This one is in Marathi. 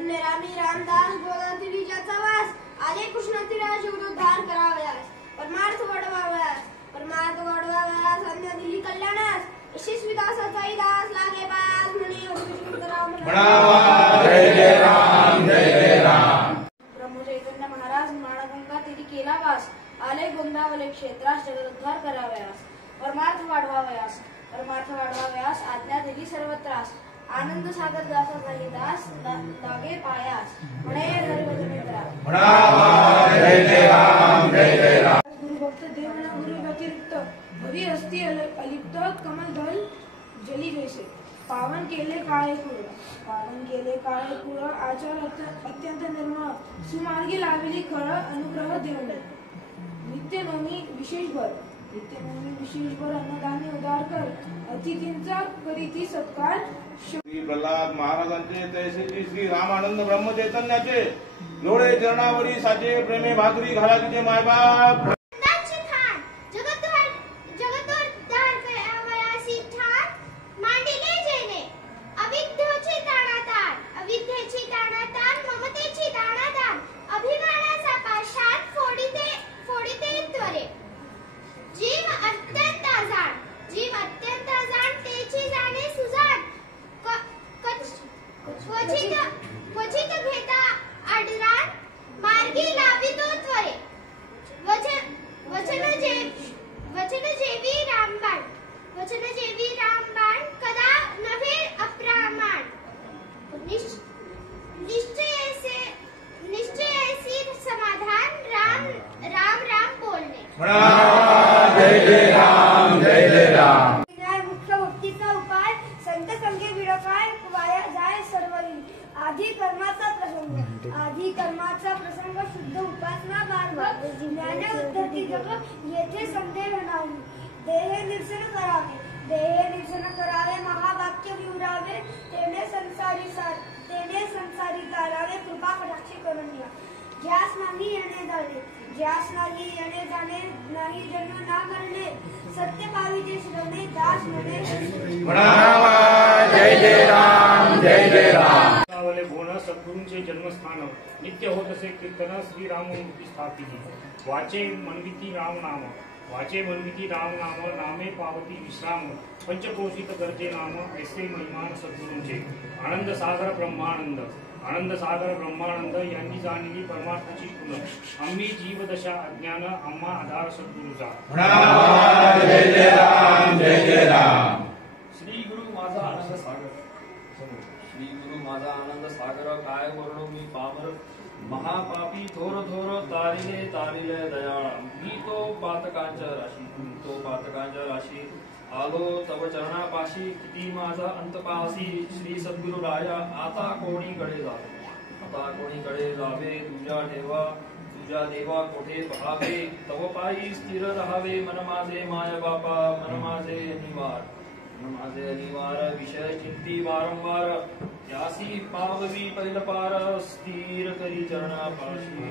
धन्य रामी रामदास गोदावरी ज्याचा वास आले कृष्णातीरा जीवनोद्धार करावयास परमार्थ वाढवावयास अन्य दिली कल्याणास यशस्वी दासाचाही दास लागे पास म्हणे जय जय राम जय जय राम। प्रभू चैतन्य महाराज माळगंगा तिरी केला वास आले गोंदावले क्षेत्रास जगदोद्धार करावयास परमार्थ वाढवावयास आज्ञा दिली सर्वत्रास आनंद सागर दासाचाही दास लागे पायास म्हणे हरिभजनेत्रा जय जय राम जय जय राम। गुरुभक्त देव न गुरु व्यतिरिक्त हरी असती अलिप्त कमल दल जली जैसे पावन केले काळे कुळ आचार अत्यंत निर्मळ सुमार्गी लाविली खळ अनुग्रह देऊन नित्य नवमी विशेष भर अन्नधान्य उदार कर अतिथींचा करीती सत्कार। श्री प्रल्हाद महाराजांचे तैसेची श्री रामानंद ब्रह्मचैतन्याचे लोळे चरणावरी साचे प्रेमे भाकरी घाला तुझे मायबाप क्वचित घेता आडरान मार्गी लावितो त्वरे वचन जेवी रामबाण कदा नव्हे अप्रामाण निश्चयसे समाधान राम बोलणे। जय जय राम जय जय राम। मुख्य भक्तीचा उपाय संत संगे विडकाय वाया जाय सर्वरी आधी कर्माचा प्रसंग शुद्ध उपासना मार्ग ज्ञान उद्धती जग येथे संदेह नाही देह निरसन करावे महावाक्य विवरावे तेने संसारी तारावे कृपा कटाक्षी करून या ज्यास नाही येणे जाणे नाही जन्म ना मरणे सत्य पाविजे श्रवणे दास म्हणे जय जय राम जय जय राम। भुवन सद्गुरूंचे जन्मस्थान नित्य होत असे कीर्तन श्री राममूर्ती स्थापिती वाचे मनविती राम नाम नामे पावती विश्राम पंचकोशित गर्जे नाम ऐसे महिमान सद्गुरूंचे आनंद सागर ब्रह्मानंद यांनी जाणली परमार्थाची गुण आम्ही जीवदशा अज्ञान आम्हा आधार सद्गुरूचा। जय जय राम जय जय राम। श्री गुरु माझा आनंद सागर काय वर्णो मी पामर महापापी थोर तारिले दयाळ मी तो पातकांच्या राशी आलो तव चरणापाशी किती माझा अंतपासी श्री सद्गुरु राया आता कोणीकडे जावे तुझ्या देवा कोठे पहावे तव पायी स्थिर राहावे मन माझे माय बापा मन माझे अनिवार विषय चिंती वारंवार यासी पाववी पैल पार स्थिर करी चरणापाशी।